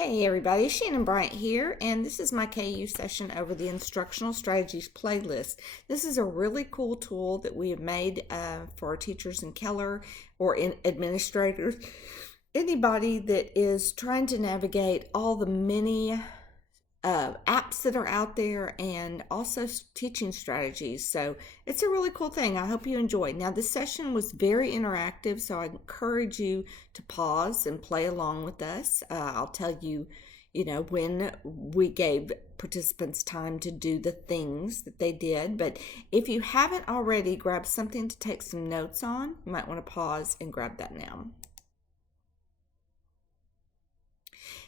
Hey everybody, Shannon Bryant here, and this is my KU session over the Instructional Strategies playlist. This is a really cool tool that we have made for teachers in Keller or in administrators, anybody that is trying to navigate all the many apps that are out there and also teaching strategies. So it's a really cool thing. I hope you enjoy. Now, this session was very interactive, so I encourage you to pause and play along with us. I'll tell you, when we gave participants time to do the things that they did. But if you haven't already, grab something to take some notes on. You might want to pause and grab that now.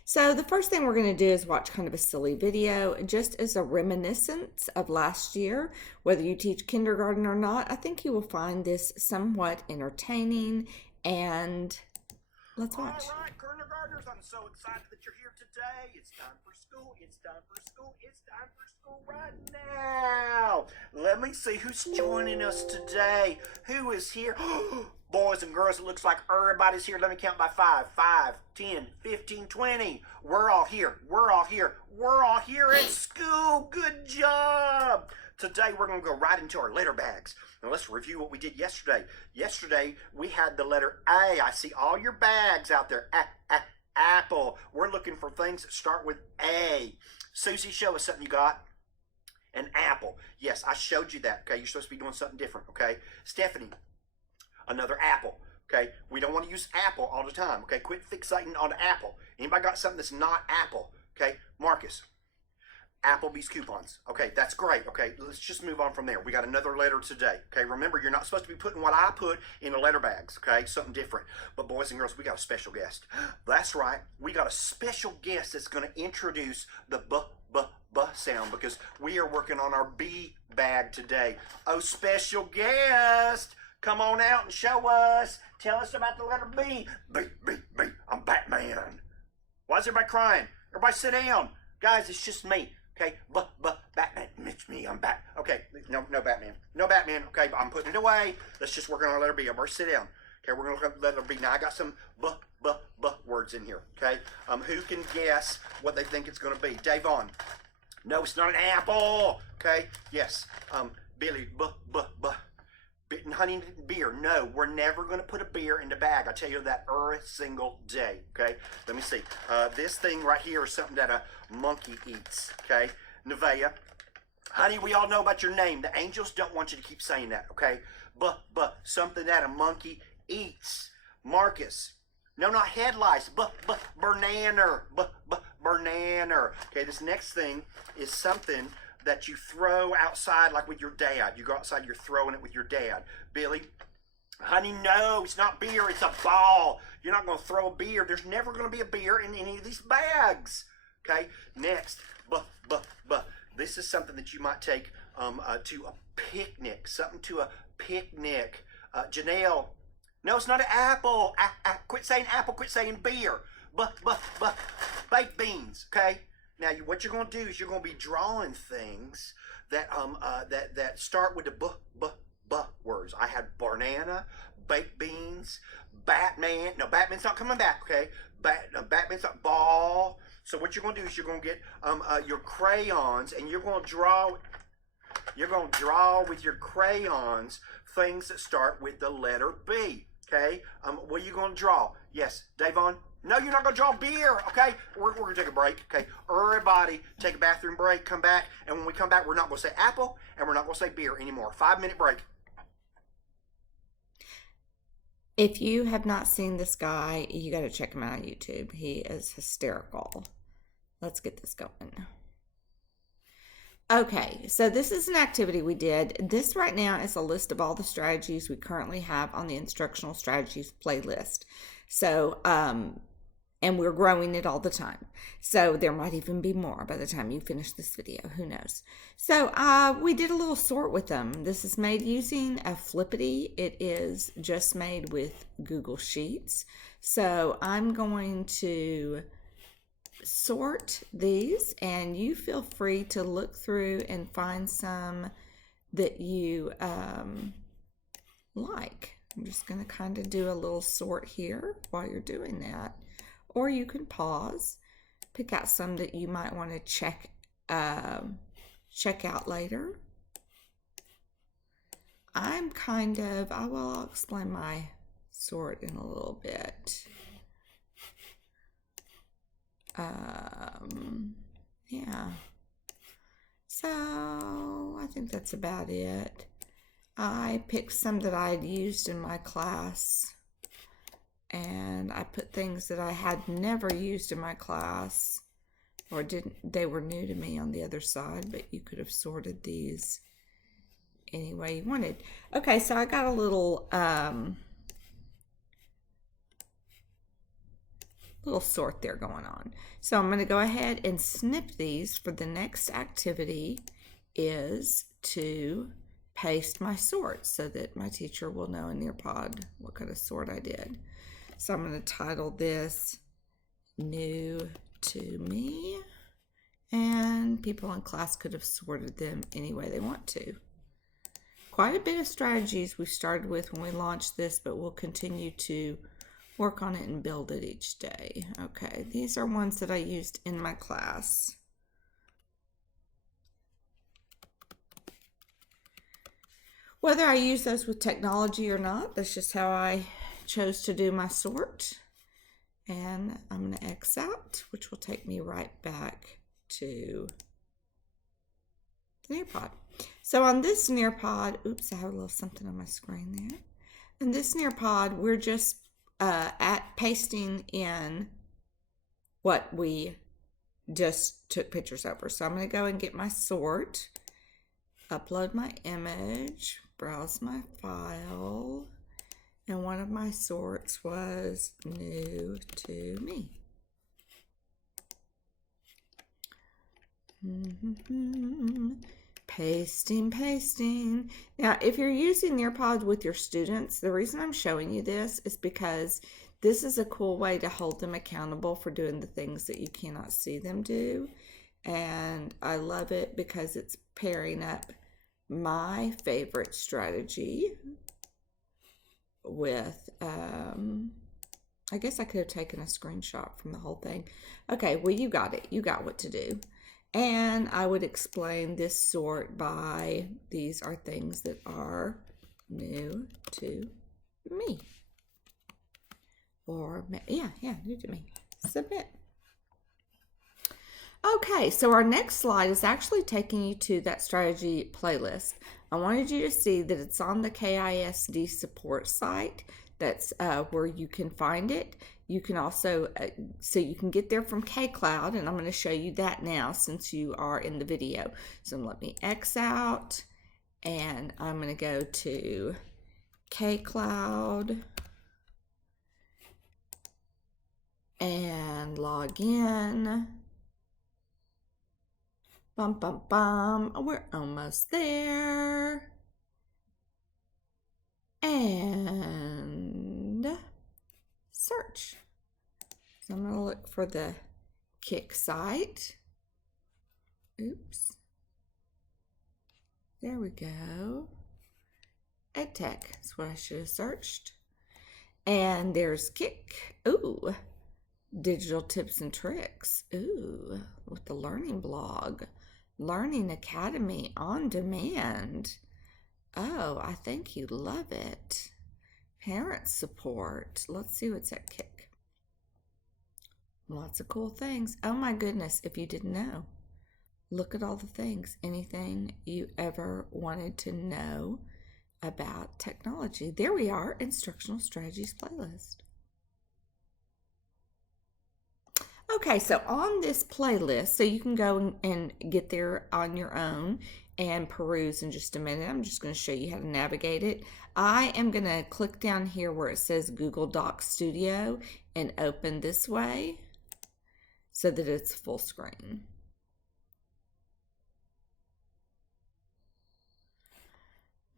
So the first thing we're going to do is watch kind of a silly video, just as a reminiscence of last year. Whether you teach kindergarten or not, I think you will find this somewhat entertaining, and let's watch. All right, kindergartners, I'm so excited that you're here today. It's time for school. It's time for school. It's time for school right now. Let me see who's joining us today. Who is here? Boys and girls, it looks like everybody's here. Let me count by 5. 5, 10, 15, 20. We're all here. We're all here. We're all here at school. Good job. Today, we're going to go right into our letter bags. Now, let's review what we did yesterday. Yesterday, we had the letter A. I see all your bags out there. Apple. We're looking for things that start with A. Susie, show us something you got. An apple. Yes, I showed you that. Okay, you're supposed to be doing something different. Okay, Stephanie. Another apple. Okay, we don't want to use apple all the time. Okay, quit fixating on apple. Anybody got something that's not apple? Okay, Marcus. Applebee's coupons. Okay, that's great. Okay, let's just move on from there. We got another letter today. Okay, remember, you're not supposed to be putting what I put in the letter bags. Okay, something different. But boys and girls, we got a special guest. That's right. We got a special guest that's going to introduce the b sound, because we are working on our B bag today. Oh, special guest, come on out and show us. Tell us about the letter B. B. I'm Batman. Why is everybody crying? Everybody sit down. Guys, it's just me. Okay, Batman, it's me, I'm Bat. Okay, no Batman. No Batman, okay, but I'm putting it away. Let's just work on our letter B. Everybody sit down. Okay, we're going to look at letter B. Now, I got some words in here, okay? Who can guess what they think it's going to be? Davon. No, it's not an apple. Okay, yes. Billy, honey, beer. No, we're never going to put a beer in the bag. I tell you that every single day. Okay, let me see. This thing right here is something that a monkey eats. Okay, Nevaeh. Honey, we all know about your name. The angels don't want you to keep saying that. Okay, something that a monkey eats. Marcus. No, not head lice. Banana. Banana. Okay, this next thing is something that you throw outside, like with your dad. You go outside, you're throwing it with your dad. Billy, honey, no, it's not beer, it's a ball. You're not going to throw a beer. There's never going to be a beer in any of these bags. Okay, next, this is something that you might take to a picnic. Something to a picnic. Janelle, no, it's not an apple. Quit saying apple, quit saying beer. Baked beans, okay? Now, what you're going to do is you're going to be drawing things that that start with the b words. I had banana, baked beans, Batman. No, Batman's not coming back, okay? Batman's not ball. So what you're going to do is you're going to get your crayons, and you're going to draw. You're going to draw with your crayons things that start with the letter B, okay? What are you going to draw? Yes, Davon. No, you're not going to draw beer, okay? We're going to take a break, okay? Everybody take a bathroom break, come back, and when we come back, we're not going to say apple, and we're not going to say beer anymore. 5-minute break. If you have not seen this guy, you got to check him out on YouTube. He is hysterical. Let's get this going. Okay, so this is an activity we did. This right now is a list of all the strategies we currently have on the Instructional Strategies playlist. So, and we're growing it all the time. So there might even be more by the time you finish this video. Who knows? So we did a little sort with them. This is made using a Flippity. It is just made with Google Sheets. So I'm going to sort these, and you feel free to look through and find some that you like. I'm just going to kind of do a little sort here while you're doing that. Or you can pause pick out some that you might want to check out later. I'll explain my sort in a little bit. Yeah. So I think that's about it. I picked some that I had used in my class, and I put things that I had never used in my class, or they were new to me on the other side, but you could have sorted these any way you wanted. Okay, so I got a little sort there going on. So I'm going to go ahead and snip these. For the next activity is to paste my sort so that my teacher will know in Nearpod what kind of sort I did. So I'm going to title this New to Me, and people in class could have sorted them any way they want to. Quite a bit of strategies we started with when we launched this, but we'll continue to work on it and build it each day. Okay, these are ones that I used in my class. Whether I use those with technology or not, that's just how I chose to do my sort. And I'm going to X out, which will take me right back to the Nearpod. So on this Nearpod, oops, I have a little something on my screen there. In this Nearpod, we're just pasting in what we just took pictures over. So I'm going to go and get my sort, upload my image, browse my file, and one of my sorts was New to Me. Pasting. Now, if you're using Nearpod with your students, the reason I'm showing you this is because this is a cool way to hold them accountable for doing the things that you cannot see them do. And I love it because it's pairing up my favorite strategy with, I guess I could have taken a screenshot from the whole thing. Okay, well, you got it. You got what to do. And I would explain this sort by these are things that are new to me. Or, yeah, new to me. Submit. Okay, so our next slide is actually taking you to that strategy playlist. I wanted you to see that it's on the KISD support site. That's where you can find it. You can also, so you can get there from KCloud, and I'm going to show you that now since you are in the video. So let me X out, and I'm going to go to KCloud and log in. Bum, bum, bum. We're almost there. And search. So I'm going to look for the Kick site. Oops. There we go. EdTech is what I should have searched. And there's Kick. Ooh. Digital tips and tricks. Ooh. With the learning blog. Learning Academy on demand. Oh, I think you love it. Parent support. Let's see what's at Kick. Lots of cool things. Oh my goodness, if you didn't know. Look at all the things. Anything you ever wanted to know about technology. There we are, Instructional Strategies playlist. Okay, so on this playlist, so you can go and get there on your own and peruse in just a minute. I'm just going to show you how to navigate it. I am going to click down here where it says Google Docs Studio and open this way so that it's full screen.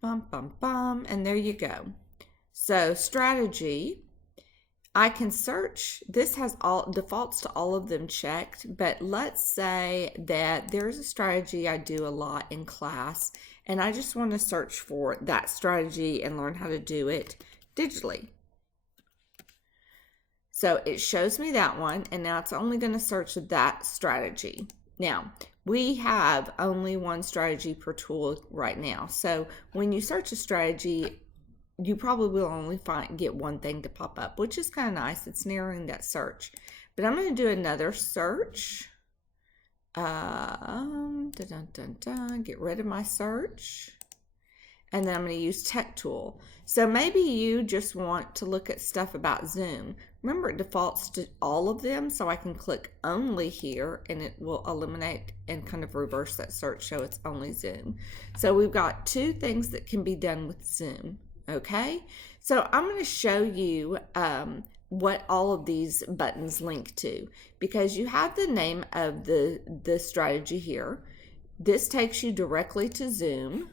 Bum, bum, bum, and there you go. So strategy. I can search, this has defaults to all of them checked, but let's say that there's a strategy I do a lot in class, and I just want to search for that strategy and learn how to do it digitally. So it shows me that one, and now it's only going to search that strategy. Now, we have only one strategy per tool right now. So when you search a strategy, you probably will only get one thing to pop up, which is kind of nice. It's narrowing that search. But I'm going to do another search. Get rid of my search. And then I'm going to use Tech Tool. So maybe you just want to look at stuff about Zoom. Remember, it defaults to all of them, so I can click only here and it will eliminate and kind of reverse that search so it's only Zoom. So we've got two things that can be done with Zoom, okay? So I'm going to show you what all of these buttons link to, because you have the name of the strategy here. This takes you directly to Zoom.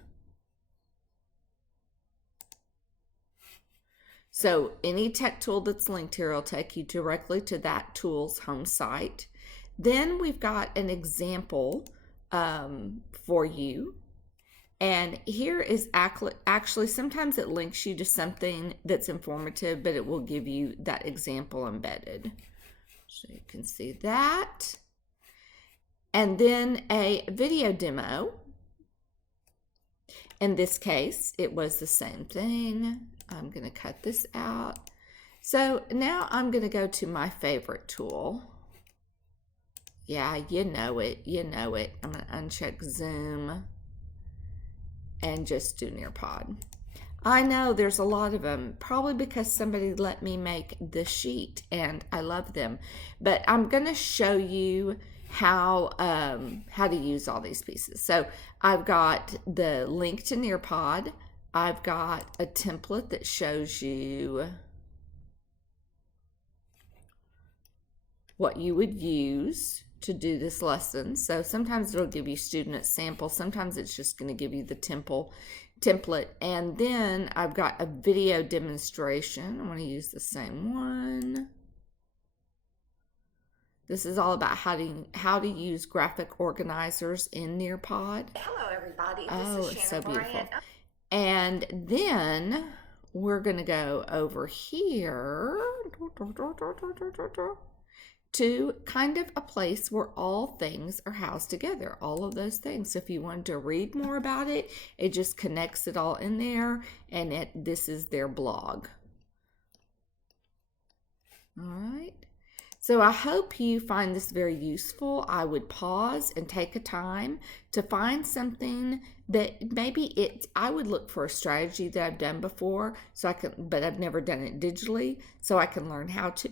So any tech tool that's linked here will take you directly to that tool's home site. Then we've got an example for you. And here is actually, sometimes it links you to something that's informative, but it will give you that example embedded. So you can see that. And then a video demo. In this case, it was the same thing. I'm going to cut this out. So now I'm going to go to my favorite tool. Yeah, you know it. You know it. I'm going to uncheck Zoom and just do Nearpod. I know there's a lot of them, probably because somebody let me make the sheet and I love them. But I'm going to show you how to use all these pieces. So I've got the link to Nearpod. I've got a template that shows you what you would use to do this lesson. So sometimes it'll give you student sample. Sometimes it's just going to give you the template. And then I've got a video demonstration. I want to use the same one. This is all about how to use graphic organizers in Nearpod. Hello, everybody. This is so beautiful. And then we're going to go over here to kind of a place where all things are housed together, all of those things. So if you wanted to read more about it, it just connects it all in there, and this is their blog. All right. So I hope you find this very useful. I would pause and take a time to find something that maybe I would look for a strategy that I've done before, but I've never done it digitally, so I can learn how to.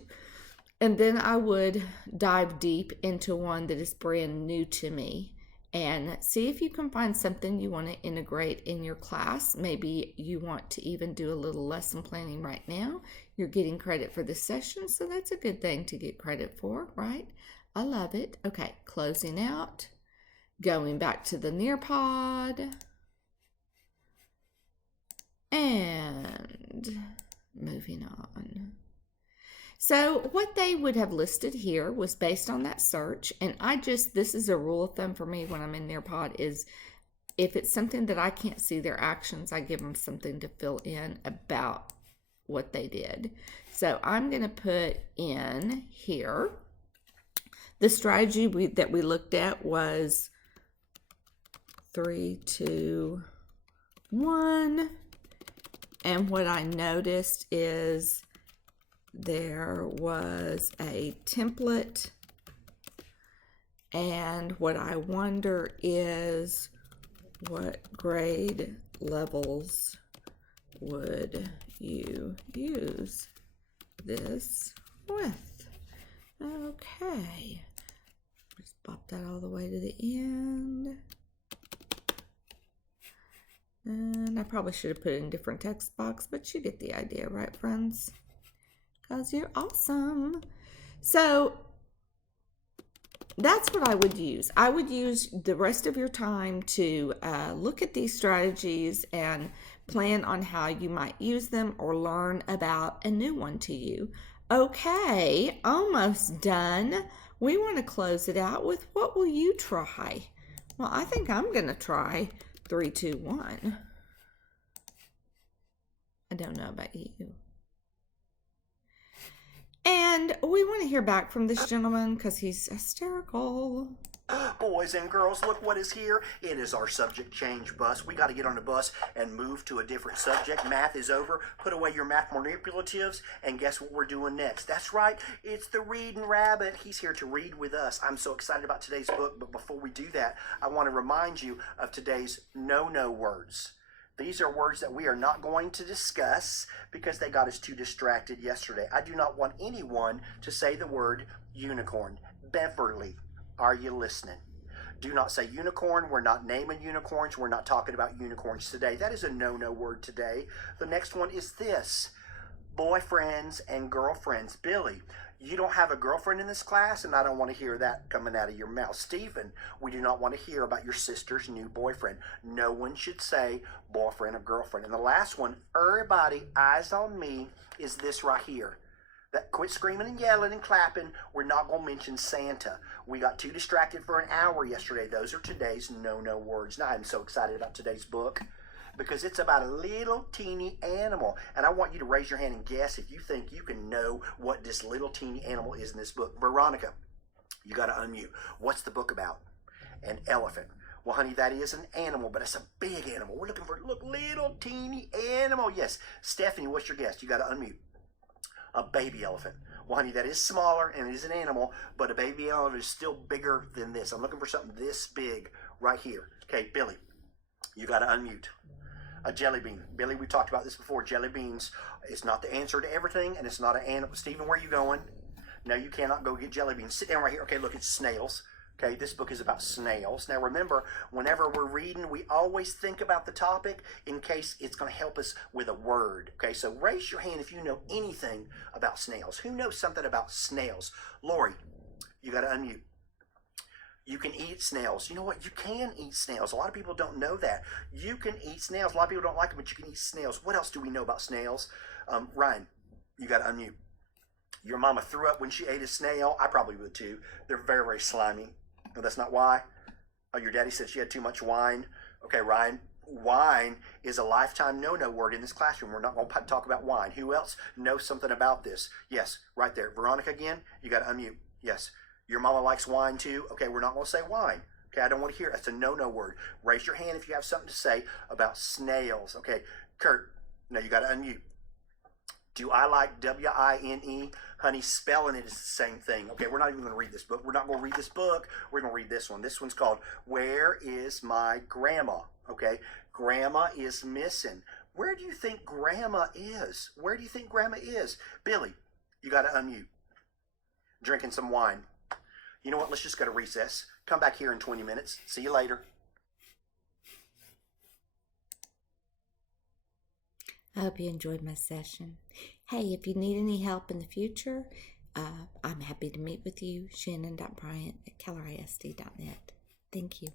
And then I would dive deep into one that is brand new to me and see if you can find something you want to integrate in your class. Maybe you want to even do a little lesson planning right now. You're getting credit for this session, so that's a good thing to get credit for, right? I love it. Okay, closing out, going back to the Nearpod, and moving on. So what they would have listed here was based on that search, and this is a rule of thumb for me when I'm in Nearpod, is if it's something that I can't see their actions, I give them something to fill in about what they did. So I'm going to put in here, the strategy that we looked at was 3, 2, 1, and what I noticed is there was a template, and what I wonder is what grade levels would you use this with? Okay, just pop that all the way to the end. And I probably should have put it in a different text box, but you get the idea, right, friends? Because you're awesome. So that's what I would use. I would use the rest of your time to look at these strategies and plan on how you might use them or learn about a new one to you. Okay, almost done. We want to close it out with what will you try? Well, I think I'm going to try 3, 2, 1. I don't know about you. And we want to hear back from this gentleman because he's hysterical. Boys and girls, look what is here. It is our subject change bus. We got to get on the bus and move to a different subject. Math is over. Put away your math manipulatives, and guess what we're doing next? That's right, it's the Reading Rabbit. He's here to read with us. I'm so excited about today's book, but before we do that, I want to remind you of today's no-no words. These are words that we are not going to discuss because they got us too distracted yesterday. I do not want anyone to say the word unicorn. Beverly, are you listening? Do not say unicorn. We're not naming unicorns. We're not talking about unicorns today. That is a no-no word today. The next one is this: boyfriends and girlfriends. Billy, you don't have a girlfriend in this class, and I don't want to hear that coming out of your mouth. Stephen, we do not want to hear about your sister's new boyfriend. No one should say boyfriend or girlfriend. And the last one, everybody, eyes on me, is this right here. That quit screaming and yelling and clapping. We're not going to mention Santa. We got too distracted for an hour yesterday. Those are today's no-no words. Now, I'm so excited about today's book because it's about a little teeny animal. And I want you to raise your hand and guess if you think you can know what this little teeny animal is in this book. Veronica, you got to unmute. What's the book about? An elephant. Well, honey, that is an animal, but it's a big animal. We're looking for, look, little teeny animal. Yes. Stephanie, what's your guess? You got to unmute. A baby elephant. Well, honey, that is smaller and it is an animal, but a baby elephant is still bigger than this. I'm looking for something this big right here. Okay, Billy, you got to unmute. A jelly bean. Billy, we talked about this before. Jelly beans is not the answer to everything, and it's not an animal. Stephen, where are you going? No, you cannot go get jelly beans. Sit down right here. Okay, look, it's snails. Okay, this book is about snails. Now remember, whenever we're reading, we always think about the topic in case it's going to help us with a word. Okay, so raise your hand if you know anything about snails. Who knows something about snails? Lori, you got to unmute. You can eat snails. You know what? You can eat snails. A lot of people don't know that. You can eat snails. A lot of people don't like them, but you can eat snails. What else do we know about snails? Ryan, you got to unmute. Your mama threw up when she ate a snail. I probably would too. They're very, very slimy. No, that's not why. Oh, your daddy said she had too much wine. Okay, Ryan, wine is a lifetime no-no word in this classroom. We're not going to talk about wine. Who else knows something about this? Yes, right there. Veronica again, you got to unmute. Yes. Your mama likes wine too? Okay, we're not going to say wine. Okay, I don't want to hear it. That's a no-no word. Raise your hand if you have something to say about snails. Okay, Kurt, now you got to unmute. Do I like W-I-N-E? Honey, spelling it is the same thing. Okay, we're not even going to read this book. We're not going to read this book. We're going to read this one. This one's called Where is My Grandma? Okay, Grandma is missing. Where do you think Grandma is? Where do you think Grandma is? Billy, you got to unmute. Drinking some wine. You know what? Let's just go to recess. Come back here in 20 minutes. See you later. I hope you enjoyed my session. Hey, if you need any help in the future, I'm happy to meet with you. Shannon.Bryant@kellerisd.net. Thank you.